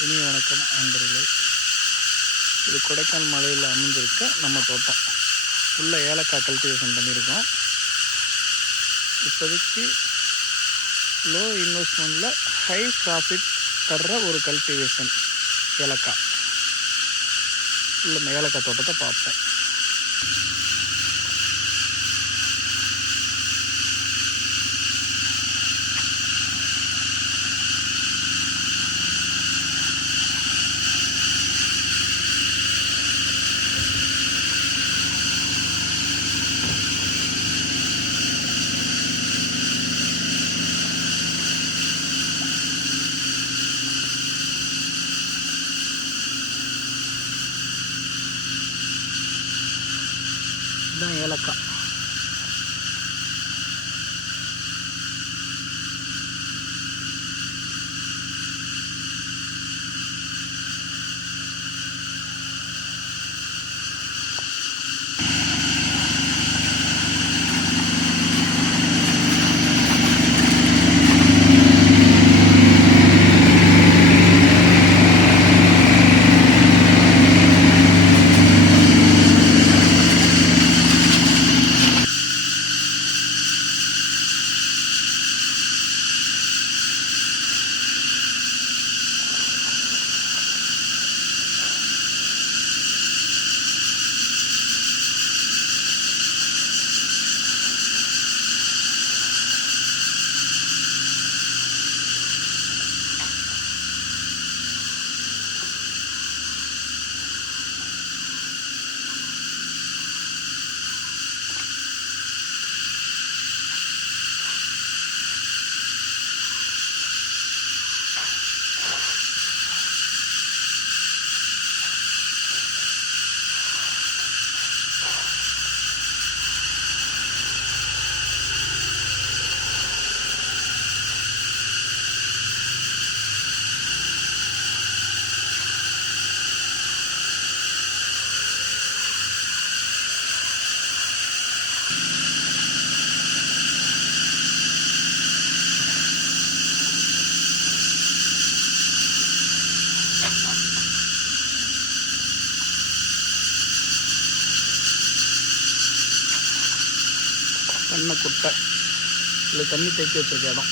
இனிய வணக்கம் நண்பர்களே. இது கொடைக்கானல் மலையில் அமைஞ்சிருக்க நம்ம தோட்டம். உள்ள ஏலக்காய் கல்டிவேஷன் பண்ணியிருக்கோம். இப்போதைக்கு லோ இன்வெஸ்ட்மெண்ட்டில் ஹை ப்ராஃபிட் தர்ற ஒரு கல்டிவேஷன் ஏலக்காய். உள்ள இந்த ஏலக்காய் தோட்டத்தை பார்ப்போம். இதுதான் ஏலக்காய். பண்ணை குட்டை, இல்லை தண்ணி தேக்கி வச்சிருக்க இடம்.